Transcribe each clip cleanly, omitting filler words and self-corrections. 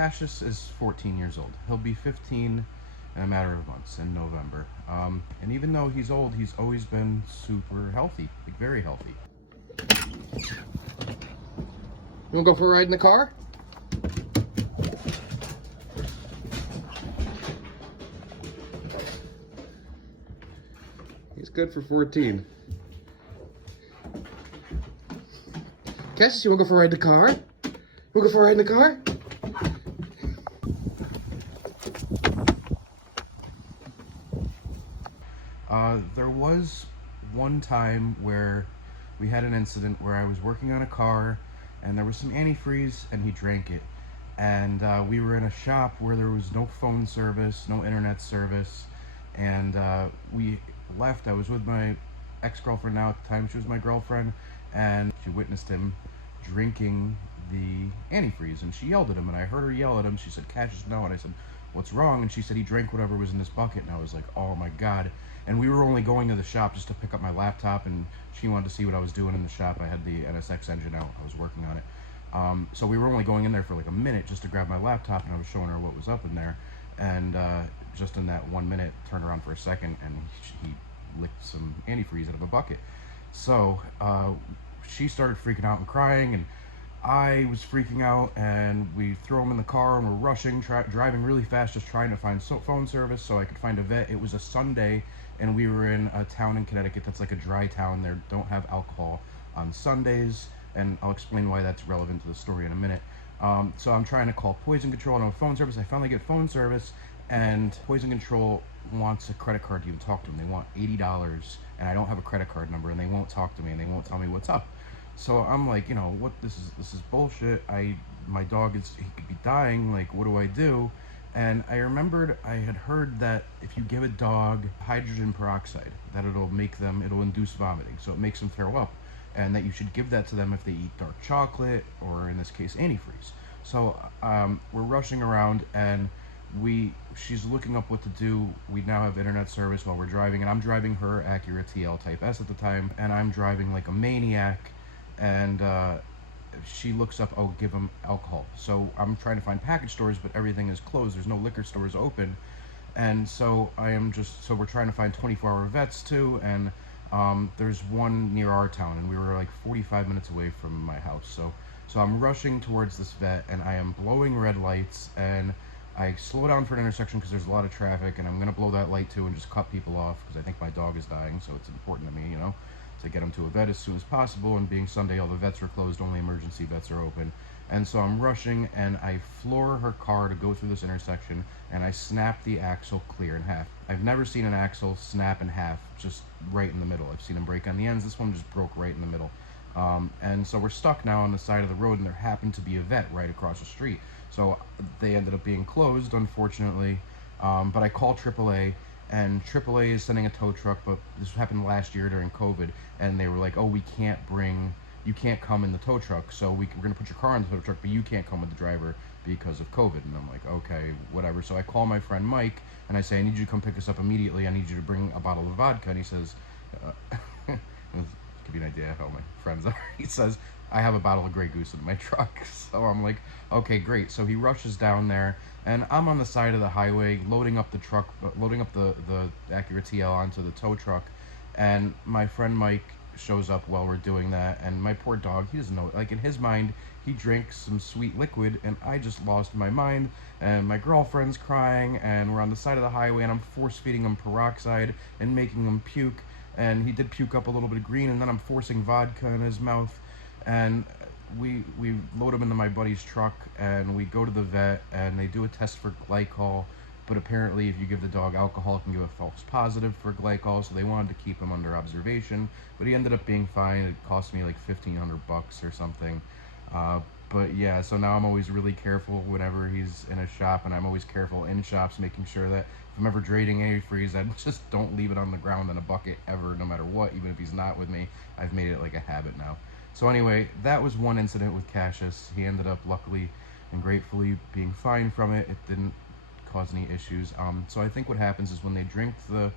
Cassius is 14 years old. He'll be 15 in a matter of months in November. And even though he's old, he's always been super healthy, like very healthy. You wanna go for a ride in the car? He's good for 14. Cassius, you wanna go for a ride in the car? You wanna go for a ride in the car? There was one time where we had an incident where I was working on a car and there was some antifreeze and he drank it. And we were in a shop where there was no phone service, no internet service, and we left. I was with my ex-girlfriend now at the time. She was my girlfriend, and she witnessed him drinking the antifreeze, and she yelled at him, and I heard her yell at him. She said, "Cassius, no," and I said, "What's wrong?" And she said, "He drank whatever was in this bucket," and I was like, oh my God. And we were only going to the shop just to pick up my laptop, and she wanted to see what I was doing in the shop. I had the NSX engine out, I was working on it. So we were only going in there for like a minute just to grab my laptop, and I was showing her what was up in there. And just in that 1 minute, turned around for a second, and he licked some antifreeze out of a bucket. So she started freaking out and crying, and I was freaking out, and we throw him in the car, and we're rushing, driving really fast, just trying to find phone service so I could find a vet. It was a Sunday, and we were in a town in Connecticut that's like a dry town. They don't have alcohol on Sundays, and I'll explain why that's relevant to the story in a minute. So I'm trying to call Poison Control, I don't have phone service. I finally get phone service, and Poison Control wants a credit card to even talk to them. They want $80, and I don't have a credit card number, and they won't talk to me, and they won't tell me what's up. So I'm like, you know, what, this is bullshit. My dog he could be dying, like, what do I do? And I remembered I had heard that if you give a dog hydrogen peroxide, that it'll induce vomiting, so it makes them throw up, and that you should give that to them if they eat dark chocolate, or in this case, antifreeze. So we're rushing around, and she's looking up what to do. We now have internet service while we're driving, and I'm driving her Acura TL Type S at the time, and I'm driving like a maniac. And she looks up, oh, give them alcohol. So I'm trying to find package stores, but everything is closed. There's no liquor stores open. And so we're trying to find 24-hour vets too. And there's one near our town, and we were like 45 minutes away from my house. So I'm rushing towards this vet, and I am blowing red lights, and I slow down for an intersection because there's a lot of traffic, and I'm gonna blow that light too and just cut people off because I think my dog is dying, so it's important to me, you know, to get him to a vet as soon as possible. And being Sunday, all the vets are closed, only emergency vets are open. And so I'm rushing, and I floor her car to go through this intersection, and I snap the axle clear in half. I've never seen an axle snap in half, just right in the middle. I've seen them break on the ends. This one just broke right in the middle. And so we're stuck now on the side of the road, and there happened to be a vet right across the street. So they ended up being closed, unfortunately. But I call AAA, and AAA is sending a tow truck, but this happened last year during COVID, and they were like, oh, you can't come in the tow truck, so we're going to put your car in the tow truck, but you can't come with the driver because of COVID. And I'm like, okay, whatever. So I call my friend Mike, and I say, I need you to come pick us up immediately. I need you to bring a bottle of vodka. And he says, give you an idea how my friends are. He says, I have a bottle of Grey Goose in my truck. So I'm like, okay, great. So he rushes down there, and I'm on the side of the highway loading up the truck, loading up the Acura TL onto the tow truck, and my friend Mike shows up while we're doing that. And my poor dog, he doesn't know, like, in his mind, he drinks some sweet liquid, and I just lost my mind, and my girlfriend's crying, and we're on the side of the highway, and I'm force feeding him peroxide and making him puke, and he did puke up a little bit of green, and then I'm forcing vodka in his mouth. And we load him into my buddy's truck, and we go to the vet, and they do a test for glycol, but apparently if you give the dog alcohol, it can give a false positive for glycol, so they wanted to keep him under observation, but he ended up being fine. It cost me like $1,500 or something. But yeah, so now I'm always really careful whenever he's in a shop, and I'm always careful in shops, making sure that if I'm ever draining antifreeze, I just don't leave it on the ground in a bucket ever, no matter what, even if he's not with me. I've made it like a habit now. So anyway, that was one incident with Cassius. He ended up, luckily and gratefully, being fine from it. It didn't cause any issues. So I think what happens is when they drink the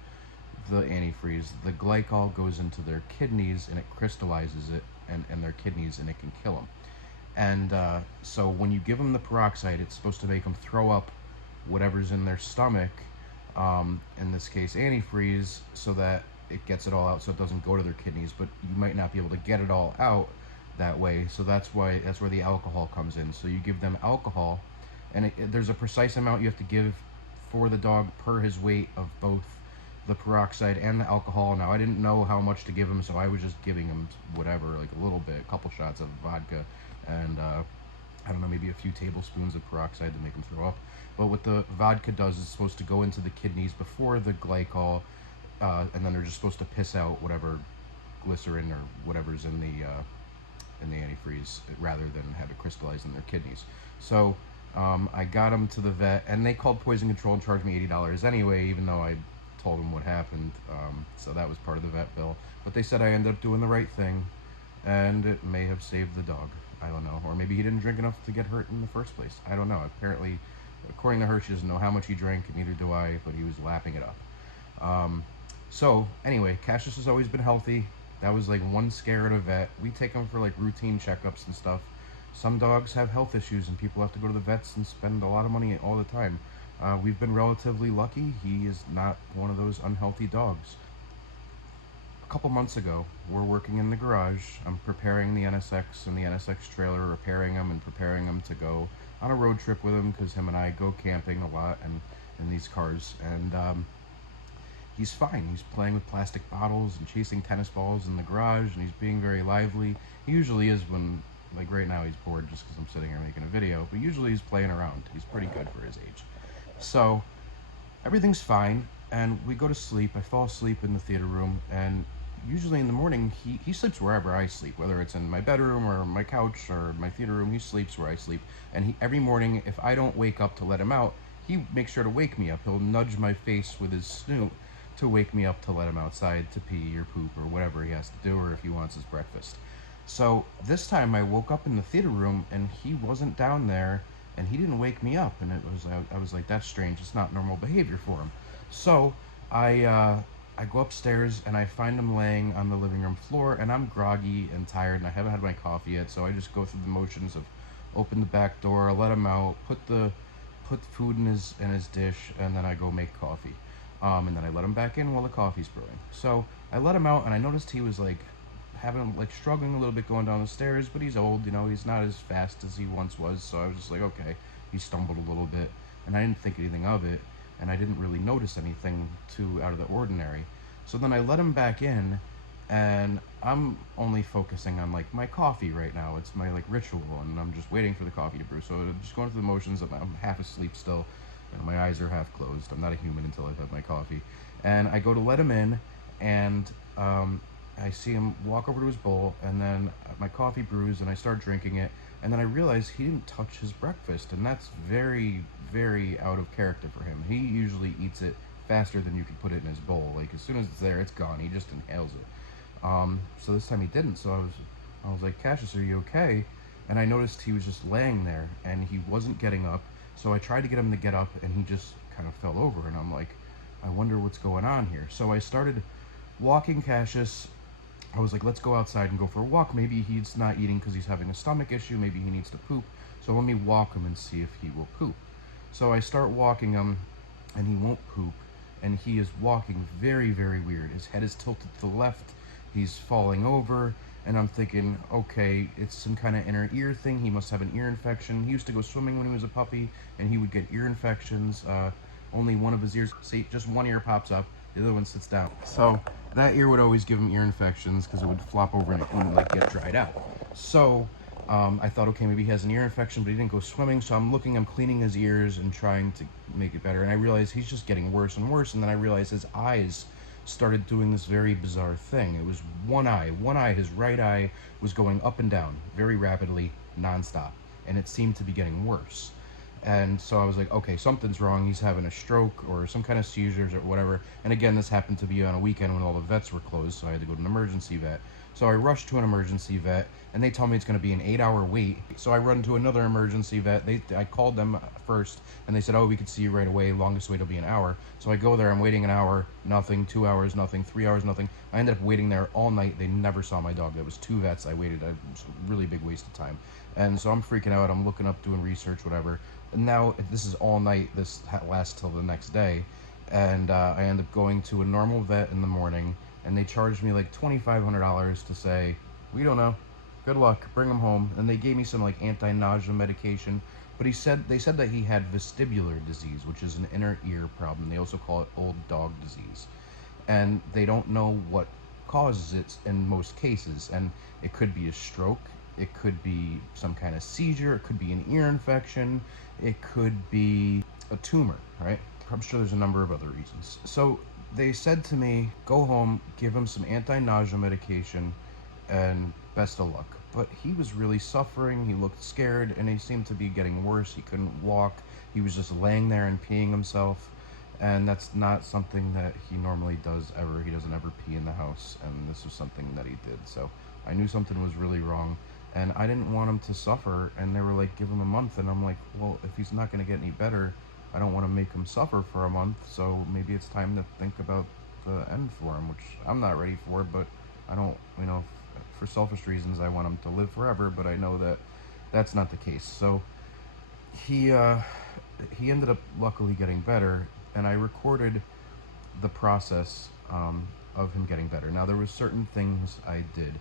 antifreeze, the glycol goes into their kidneys, and it crystallizes it in their kidneys, and it can kill them. And so when you give them the peroxide, it's supposed to make them throw up whatever's in their stomach, in this case antifreeze, so that it gets it all out, so it doesn't go to their kidneys. But you might not be able to get it all out that way, so that's where the alcohol comes in. So you give them alcohol, and there's a precise amount you have to give for the dog per his weight of both the peroxide and the alcohol. Now I didn't know how much to give him, so I was just giving him whatever, like a little bit, a couple shots of vodka, and I don't know, maybe a few tablespoons of peroxide to make them throw up. But what the vodka does is it's supposed to go into the kidneys before the glycol, and then they're just supposed to piss out whatever glycerin or whatever's in the antifreeze, rather than have it crystallize in their kidneys. So I got them to the vet, and they called poison control and charged me $80 anyway, even though I told them what happened. So that was part of the vet bill. But they said I ended up doing the right thing, and it may have saved the dog. I don't know. Or maybe he didn't drink enough to get hurt in the first place. I don't know. Apparently, according to her, she doesn't know how much he drank, and neither do I, but he was lapping it up. So anyway, Cassius has always been healthy. That was like one scare at a vet. We take him for like routine checkups and stuff. Some dogs have health issues, and people have to go to the vets and spend a lot of money all the time. We've been relatively lucky. He is not one of those unhealthy dogs. A couple months ago, we're working in the garage. I'm preparing the NSX and the NSX trailer, repairing them and preparing them to go on a road trip with him, because him and I go camping a lot and in these cars. And he's fine. He's playing with plastic bottles and chasing tennis balls in the garage, and he's being very lively. He usually is when, like right now, he's bored just because I'm sitting here making a video, but usually he's playing around. He's pretty good for his age. So everything's fine, and we go to sleep. I fall asleep in the theater room, and usually in the morning, he sleeps wherever I sleep, whether it's in my bedroom or my couch or my theater room. He sleeps where I sleep, and every morning, if I don't wake up to let him out, he makes sure to wake me up. He'll nudge my face with his snoot to wake me up to let him outside to pee or poop or whatever he has to do, or if he wants his breakfast. So this time I woke up in the theater room, and he wasn't down there, and he didn't wake me up, and I was like, that's strange. It's not normal behavior for him. So I go upstairs, and I find him laying on the living room floor, and I'm groggy and tired, and I haven't had my coffee yet. So I just go through the motions of open the back door, let him out, put food in his dish, and then I go make coffee. And then I let him back in while the coffee's brewing. So I let him out, and I noticed he was like struggling a little bit going down the stairs, but he's old, he's not as fast as he once was. So I was just like, okay, he stumbled a little bit, and I didn't think anything of it, and I didn't really notice anything too out of the ordinary. So then I let him back in, and I'm only focusing on like my coffee right now. It's my like ritual, and I'm just waiting for the coffee to brew. So I'm just going through the motions. I'm half asleep still. My eyes are half closed. I'm not a human until I've had my coffee. And I go to let him in, and I see him walk over to his bowl, and then my coffee brews, and I start drinking it, and then I realize he didn't touch his breakfast, and that's very, very out of character for him. He usually eats it faster than you can put it in his bowl. Like, as soon as it's there, it's gone. He just inhales it. So this time he didn't. So I was like, Cassius, are you okay? And I noticed he was just laying there, and he wasn't getting up. So I tried to get him to get up, and he just kind of fell over, and I'm like, I wonder what's going on here. So I started walking Cassius. I was like, let's go outside and go for a walk. Maybe he's not eating because he's having a stomach issue. Maybe he needs to poop. So let me walk him and see if he will poop. So I start walking him, and he won't poop, and he is walking very, very weird. His head is tilted to the left. He's falling over, and I'm thinking, okay, it's some kind of inner ear thing. He must have an ear infection. He used to go swimming when he was a puppy, and he would get ear infections. Only one of his ears, see, just one ear pops up, the other one sits down. So that ear would always give him ear infections because it would flop over and it wouldn't like get dried out. So I thought, okay, maybe he has an ear infection, but he didn't go swimming. So I'm cleaning his ears and trying to make it better. And I realized he's just getting worse and worse. And then I realized his eyes started doing this very bizarre thing. It was one eye, his right eye was going up and down very rapidly, nonstop. And it seemed to be getting worse. And so I was like, okay, something's wrong. He's having a stroke or some kind of seizures or whatever. And again, this happened to be on a weekend when all the vets were closed, so I had to go to an emergency vet. So I rush to an emergency vet, and they tell me it's going to be an 8-hour wait. So I run to another emergency vet. I called them first, and they said, "Oh, we could see you right away. Longest wait will be an hour." So I go there. I'm waiting an hour, nothing. 2 hours, nothing. 3 hours, nothing. I ended up waiting there all night. They never saw my dog. There was 2 vets. I waited. It was a really big waste of time. And so I'm freaking out. I'm looking up, doing research, whatever. And now this is all night. This lasts till the next day. And I end up going to a normal vet in the morning, and they charged me like $2,500 to say, "We don't know. Good luck. Bring him home." And they gave me some like anti-nausea medication. But they said that he had vestibular disease, which is an inner ear problem. They also call it old dog disease. And they don't know what causes it in most cases. And it could be a stroke. It could be some kind of seizure. It could be an ear infection. It could be a tumor, right? I'm sure there's a number of other reasons. So they said to me, "Go home, give him some anti-nausea medication, and best of luck." But he was really suffering. He looked scared, and he seemed to be getting worse. He couldn't walk. He was just laying there and peeing himself. And that's not something that he normally does ever. He doesn't ever pee in the house, and this was something that he did. So I knew something was really wrong, and I didn't want him to suffer. And they were like, "Give him a month." And I'm like, well, if he's not going to get any better, I don't want to make him suffer for a month. So maybe it's time to think about the end for him, which I'm not ready for. But I don't, for selfish reasons, I want him to live forever. But I know that that's not the case. So he ended up luckily getting better, and I recorded the process of him getting better. Now there was certain things I did.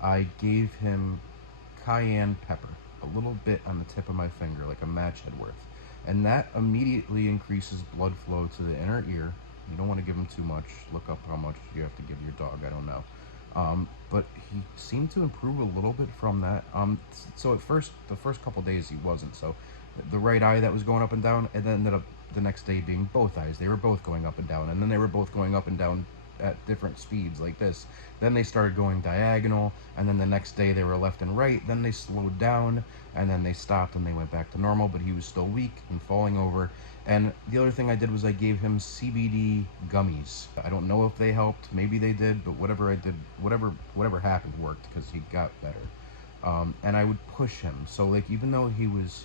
I gave him cayenne pepper, a little bit on the tip of my finger, like a match head worth, and that immediately increases blood flow to the inner ear. You don't want to give him too much. Look up how much you have to give your dog. I don't know. But he seemed to improve a little bit from that. So at first, the first couple days he wasn't. So the right eye that was going up and down, and then ended up the next day being both eyes. They were both going up and down, and then they were both going up and down at different speeds like this. Then they started going diagonal, and then the next day they were left and right. Then they slowed down, and then they stopped and they went back to normal, but he was still weak and falling over. And the other thing I did was I gave him CBD gummies. I don't know if they helped, maybe they did, but whatever I did, whatever happened worked, because he got better. And I would push him. So like, even though he was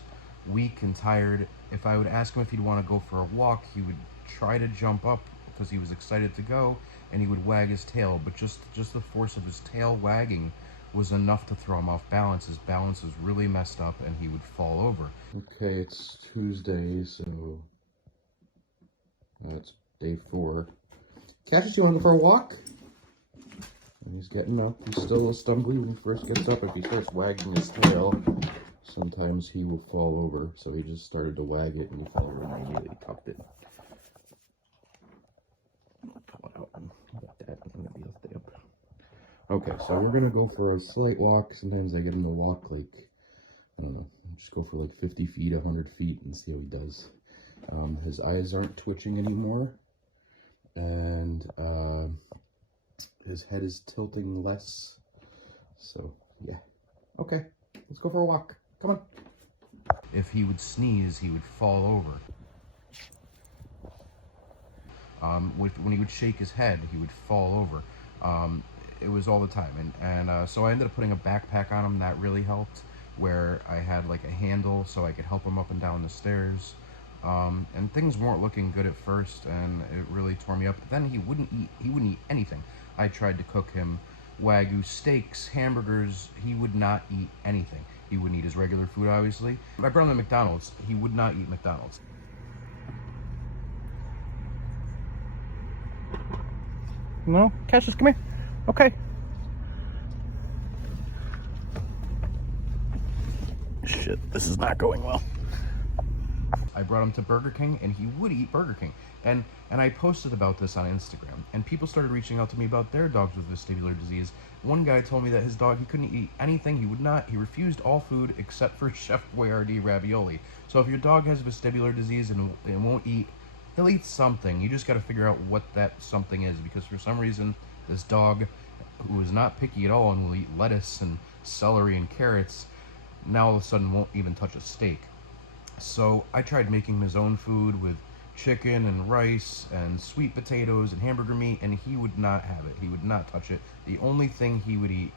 weak and tired, if I would ask him if he'd want to go for a walk, he would try to jump up because he was excited to go, and he would wag his tail. But just the force of his tail wagging was enough to throw him off balance. His balance was really messed up, and he would fall over. Okay, it's Tuesday, so that's day 4. Cassius, you want to go for a walk? And he's getting up. He's still a little stumbly when he first gets up. If he starts wagging his tail, sometimes he will fall over. So he just started to wag it, and he fell over and I immediately cupped it. Pull it out and get that. I'm gonna be able to stay up. Okay, so we're gonna go for a slight walk. Sometimes I get him to walk like, I don't know, just go for like 50 feet, 100 feet, and see how he does. His eyes aren't twitching anymore, and his head is tilting less. So yeah, okay, let's go for a walk. Come on. If he would sneeze, he would fall over. When he would shake his head, he would fall over. It was all the time, and so I ended up putting a backpack on him. That really helped, where I had like a handle so I could help him up and down the stairs. And things weren't looking good at first, and it really tore me up. Then he wouldn't eat anything. I tried to cook him Wagyu steaks, hamburgers. He would not eat anything. He wouldn't eat his regular food, obviously. I brought him to McDonald's. He would not eat McDonald's. No? Cassius, come here. Okay. Shit, this is not going well. I brought him to Burger King, and he would eat Burger King. And I posted about this on Instagram, and people started reaching out to me about their dogs with vestibular disease. One guy told me that his dog, he couldn't eat anything. He refused all food except for Chef Boyardee ravioli. So if your dog has vestibular disease and it won't eat, he'll eat something. You just got to figure out what that something is, because for some reason, this dog, who is not picky at all and will eat lettuce and celery and carrots, now all of a sudden won't even touch a steak. So I tried making him his own food with chicken and rice and sweet potatoes and hamburger meat, and he would not have it. He would not touch it. The only thing he would eat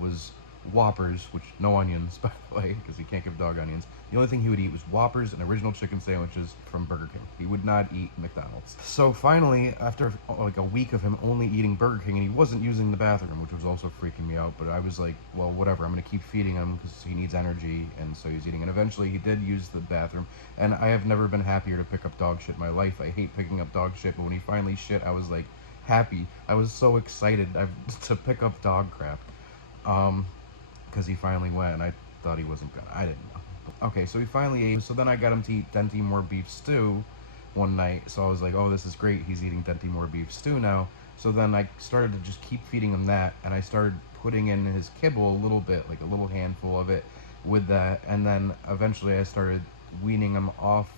was Whoppers, which no onions, by the way, because he can't give dog onions. The only thing he would eat was Whoppers and original chicken sandwiches from Burger King. He would not eat McDonald's. So finally, after like a week of him only eating Burger King, and he wasn't using the bathroom, which was also freaking me out, but I was like, well, whatever, I'm going to keep feeding him because he needs energy, and so he's eating. And eventually he did use the bathroom, and I have never been happier to pick up dog shit in my life. I hate picking up dog shit, but when he finally shit, I was like happy. I was so excited to pick up dog crap. Because he finally went, and I thought he wasn't gonna. I didn't know. Okay, so he finally ate. So then I got him to eat Denti more beef stew one night. So I was like, oh, this is great. He's eating Denti more beef stew now. So then I started to just keep feeding him that, and I started putting in his kibble a little bit, like a little handful of it with that. And then eventually I started weaning him off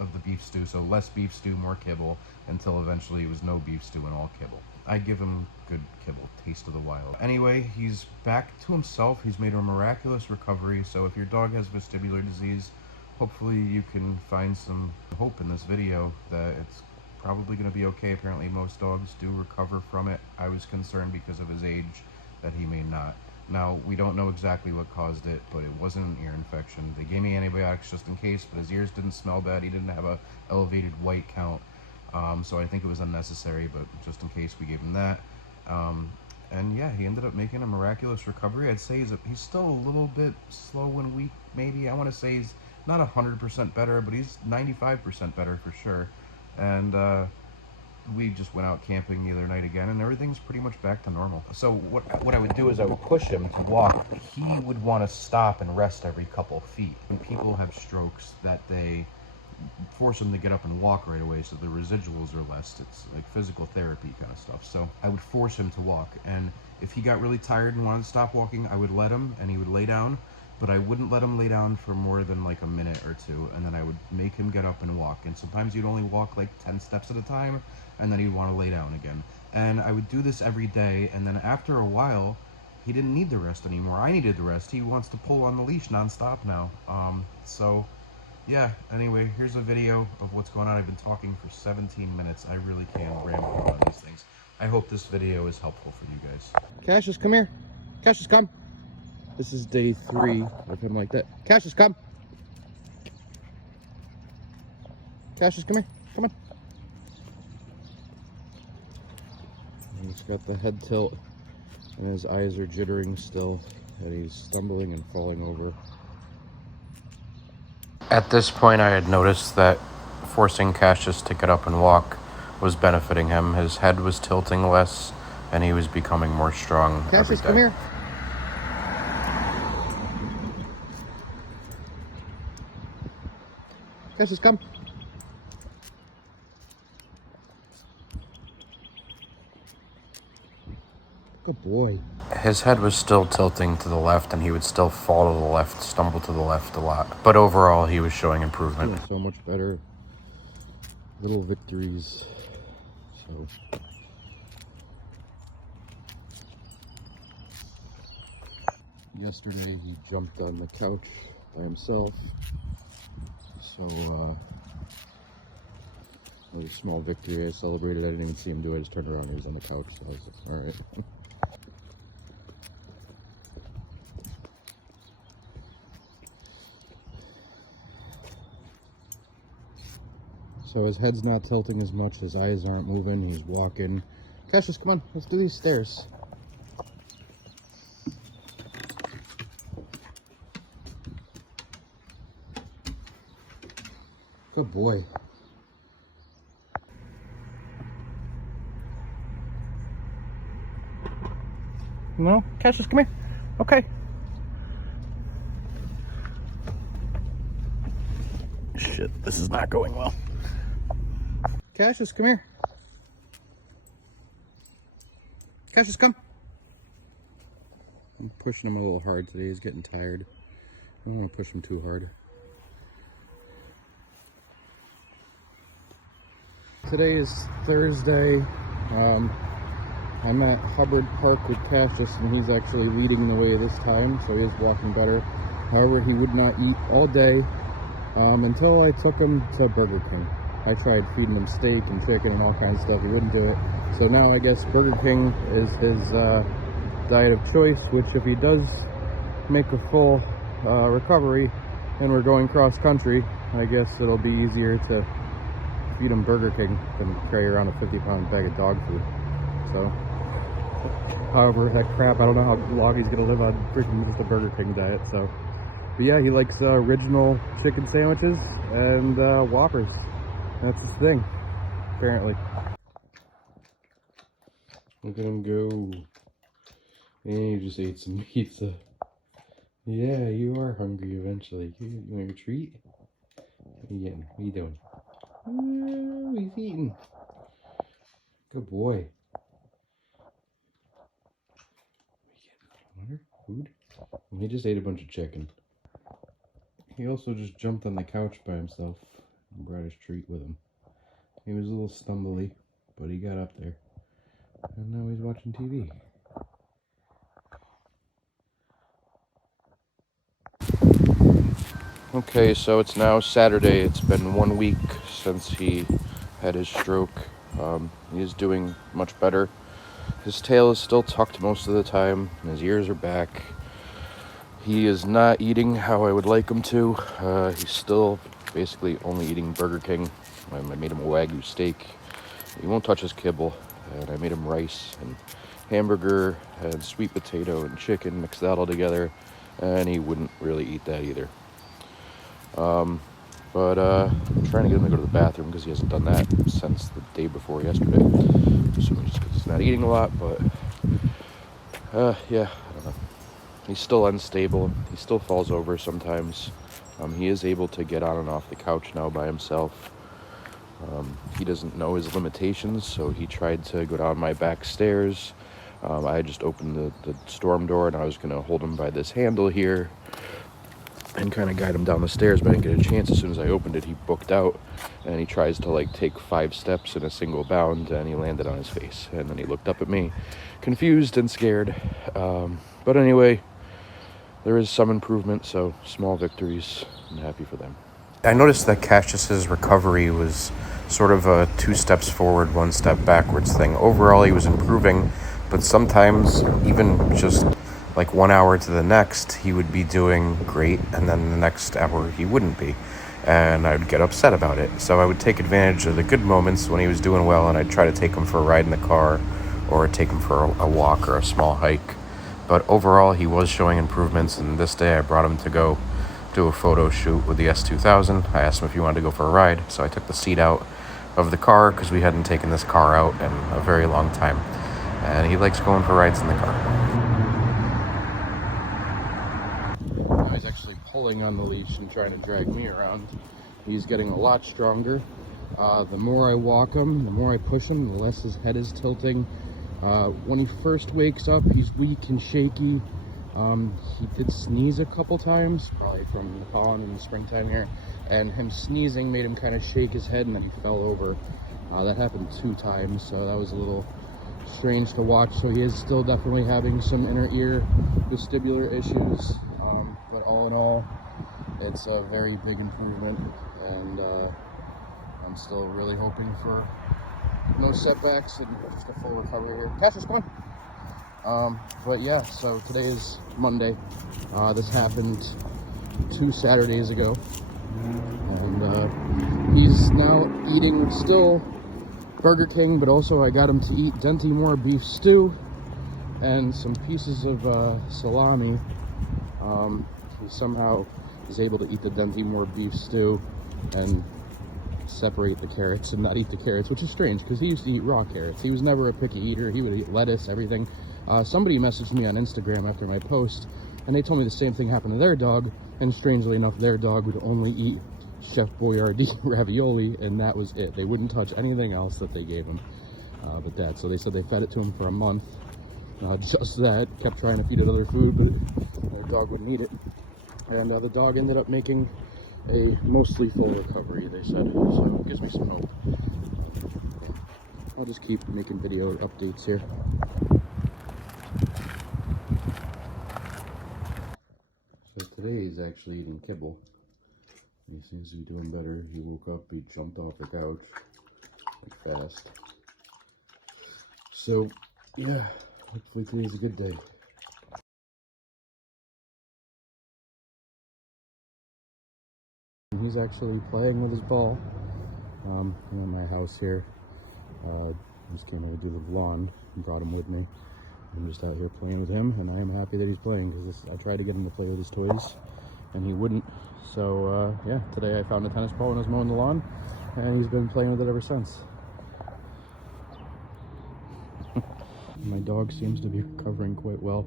of the beef stew. So less beef stew, more kibble, until eventually it was no beef stew and all kibble. I give him good kibble, taste of the wild. Anyway, he's back to himself. He's made a miraculous recovery. So if your dog has vestibular disease, hopefully you can find some hope in this video that it's probably going to be okay. Apparently most dogs do recover from it. I was concerned because of his age that he may not. Now, we don't know exactly what caused it, but it wasn't an ear infection. They gave me antibiotics just in case, but his ears didn't smell bad. He didn't have a elevated white count. So I think it was unnecessary, but just in case we gave him that. And yeah, he ended up making a miraculous recovery. I'd say he's still a little bit slow and weak, maybe. I want to say he's not 100% better, but he's 95% better for sure. And we just went out camping the other night again, and everything's pretty much back to normal. So what I would do is I would push him to walk. He would want to stop and rest every couple feet. When people have strokes, that they force him to get up and walk right away, so the residuals are less. It's like physical therapy kind of stuff. So I would force him to walk, and if he got really tired and wanted to stop walking, I would let him, and he would lay down, but I wouldn't let him lay down for more than like a minute or two, and then I would make him get up and walk. And sometimes you'd only walk like 10 steps at a time, and then he'd want to lay down again. And I would do this every day, and then after a while he didn't need the rest anymore. I needed the rest. He wants to pull on the leash nonstop now. So yeah, anyway, here's a video of what's going on. I've been talking for 17 minutes. I really can ramble on these things. I hope this video is helpful for you guys. Cassius, come here. Cassius, come. This is day 3 of him like that. Cassius, come. Cassius, come here. Come on. He's got the head tilt, and his eyes are jittering still, and he's stumbling and falling over. At this point, I had noticed that forcing Cassius to get up and walk was benefiting him. His head was tilting less, and he was becoming more strong every day. Cassius, come here. Cassius, come. Good boy. His head was still tilting to the left, and he would still fall to the left, stumble to the left a lot. But overall, he was showing improvement. Feeling so much better. Little victories. So yesterday he jumped on the couch by himself. So another small victory. I celebrated. I didn't even see him do it. I just turned around and he was on the couch. So I was like, all right. So his head's not tilting as much, his eyes aren't moving, he's walking. Cassius, come on, let's do these stairs. Good boy. No, Cassius, come here. Okay. Shit, this is not going well. Cassius, come here. Cassius, come. I'm pushing him a little hard today. He's getting tired. I don't want to push him too hard. Today is Thursday. I'm at Hubbard Park with Cassius, and he's actually leading the way this time, so he is walking better. However, he would not eat all day until I took him to Burger King. I tried feeding him steak and chicken and all kinds of stuff. He wouldn't do it. So now I guess Burger King is his diet of choice, which if he does make a full recovery and we're going cross country, I guess it'll be easier to feed him Burger King than carry around a 50-pound bag of dog food. So, however, that crap, I don't know how long he's gonna live on freaking just a Burger King diet. So, but yeah, he likes original chicken sandwiches and Whoppers. That's his thing, apparently. Look at him go. And you just ate some pizza. Yeah, you are hungry eventually. You want your treat? What are you getting? What are you doing? Oh, he's eating. Good boy. Water? Food? And he just ate a bunch of chicken. He also just jumped on the couch by himself and brought his treat with him. He was a little stumbly, but he got up there. And now he's watching TV. Okay, so it's now Saturday. It's been 1 week since he had his stroke. He is doing much better. His tail is still tucked most of the time. His ears are back. He is not eating how I would like him to. He's still basically only eating Burger King. I made him a Wagyu steak. He won't touch his kibble. And I made him rice and hamburger and sweet potato and chicken, mixed that all together. And he wouldn't really eat that either. I'm trying to get him to go to the bathroom because he hasn't done that since the day before yesterday. Assuming just because he's not eating a lot, but yeah, I don't know. He's still unstable. He still falls over sometimes. He is able to get on and off the couch now by himself. He doesn't know his limitations, so he tried to go down my back stairs. I had just opened the storm door and I was going to hold him by this handle here and kind of guide him down the stairs, but I didn't get a chance. As soon as I opened it, he booked out and he tries to like take 5 steps in a single bound and he landed on his face. And then he looked up at me, confused and scared. But anyway, there is some improvement, so small victories. I'm happy for them. I noticed that Cassius's recovery was sort of a 2 steps forward, 1 step backwards thing. Overall, he was improving, but sometimes even just like 1 hour to the next, he would be doing great, and then the next hour he wouldn't be. And I would get upset about it. So I would take advantage of the good moments when he was doing well, and I'd try to take him for a ride in the car or take him for a walk or a small hike. But overall, he was showing improvements, and this day I brought him to go do a photo shoot with the S2000. I asked him if he wanted to go for a ride, so I took the seat out of the car because we hadn't taken this car out in a very long time. And he likes going for rides in the car. Now he's actually pulling on the leash and trying to drag me around. He's getting a lot stronger. The more I walk him, the more I push him, the less his head is tilting. When he first wakes up, he's weak and shaky. He did sneeze a couple times, probably from the pollen in the springtime here, and him sneezing made him kind of shake his head and then he fell over. That happened 2 times, so that was a little strange to watch. So he is still definitely having some inner ear vestibular issues, but all in all, it's a very big improvement, and I'm still really hoping for no setbacks and just a full recovery here. Cassius, come on. But yeah, so today is Monday. This happened 2 Saturdays ago, and he's now eating still Burger King, but also I got him to eat Denti Moore beef stew and some pieces of salami. He somehow is able to eat the Denti Moore beef stew and separate the carrots and not eat the carrots, which is strange because he used to eat raw carrots. He was never a picky eater. He would eat lettuce, everything. Somebody messaged me on Instagram after my post, and they told me the same thing happened to their dog, and strangely enough, their dog would only eat Chef Boyardee ravioli, and that was it. They wouldn't touch anything else that they gave him but that. So they said they fed it to him for a month, just that, kept trying to feed it other food, but their dog wouldn't eat it. And the dog ended up making a mostly full recovery, they said, so it gives me some hope. I'll just keep making video updates here. So today he's actually eating kibble. He seems to be doing better. He woke up, he jumped off the couch, like fast. So, yeah, hopefully today's a good day. He's actually playing with his ball. I'm at my house here. Just came over to do the lawn and brought him with me. I'm just out here playing with him, and I am happy that he's playing because I tried to get him to play with his toys, and he wouldn't. So yeah, today I found a tennis ball when I was mowing the lawn, and he's been playing with it ever since. My dog seems to be recovering quite well,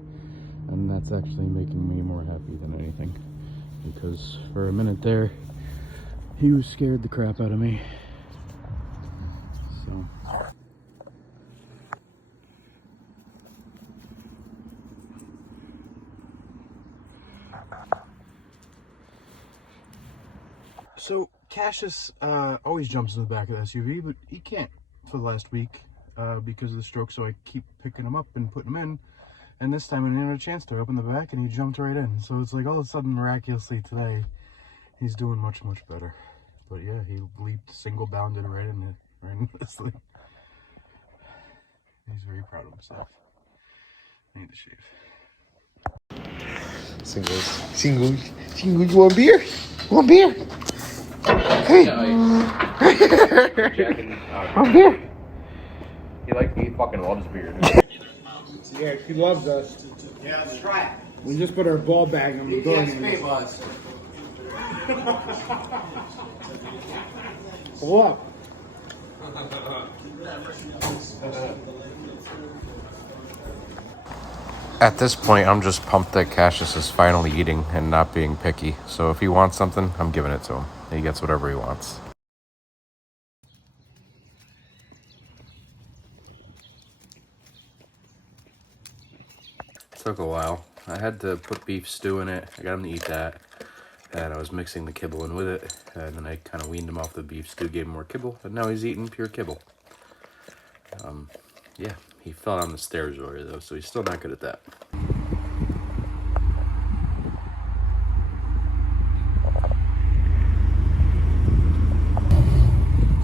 and that's actually making me more happy than anything, because for a minute there, he was scared the crap out of me. So. So Cassius always jumps in the back of the SUV, but he can't for the last week because of the stroke, so I keep picking him up and putting him in. And this time I didn't have a chance to open the back, and he jumped right in. So it's like all of a sudden, miraculously today, he's doing much, much better. But yeah, he leaped, single bounded right into this thing. He's very proud of himself. I need to shave. Singles, you want beer? You want beer? Hey! I'm here! He fucking loves beer, dude. Yeah, she loves us. Yeah, that's right. We just put our ball bag on the door. Pull up. At this point, I'm just pumped that Cassius is finally eating and not being picky. So if he wants something, I'm giving it to him. He gets whatever he wants. Took a while. I had to put beef stew in it. I got him to eat that. And I was mixing the kibble in with it. And then I kind of weaned him off the beef stew, gave him more kibble. And now he's eating pure kibble. Yeah, he fell down the stairs earlier though, so he's still not good at that.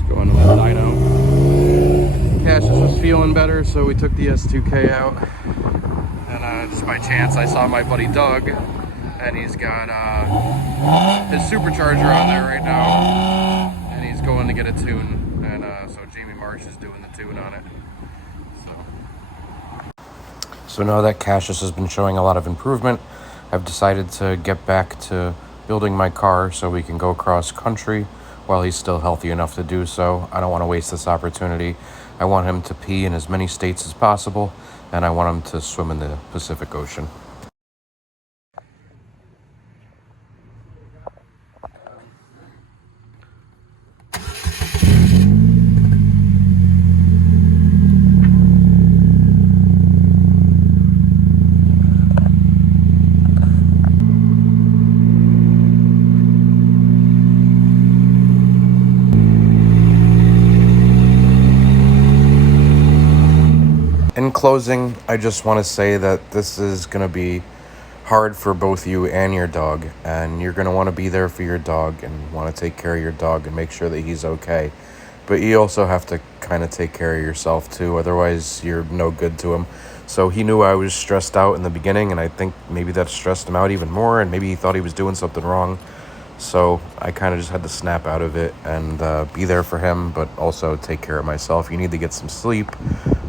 Going to the dyno. Cassius was feeling better, so we took the S2K out. And just by chance, I saw my buddy Doug, and he's got his supercharger on there right now, and he's going to get a tune. And so Jamie Marsh is doing the tune on it. So now that Cassius has been showing a lot of improvement, I've decided to get back to building my car so we can go cross country while he's still healthy enough to do so. I don't want to waste this opportunity. I want him to pee in as many states as possible, and I want him to swim in the Pacific Ocean. In closing, I just want to say that this is going to be hard for both you and your dog, and you're going to want to be there for your dog and want to take care of your dog and make sure that he's okay. But you also have to kind of take care of yourself too, otherwise you're no good to him. So he knew I was stressed out in the beginning, and I think maybe that stressed him out even more, and maybe he thought he was doing something wrong. So I kind of just had to snap out of it and be there for him, but also take care of myself. You need to get some sleep.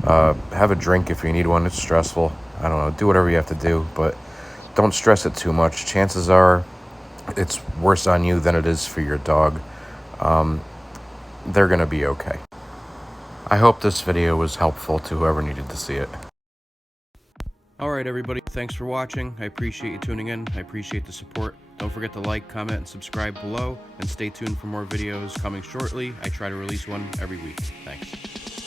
Have a drink if you need one. It's stressful. I don't know. Do whatever you have to do, but don't stress it too much. Chances are it's worse on you than it is for your dog. They're going to be okay. I hope this video was helpful to whoever needed to see it. Alright everybody, thanks for watching. I appreciate you tuning in. I appreciate the support. Don't forget to like, comment, and subscribe below, and stay tuned for more videos coming shortly. I try to release one every week. Thanks.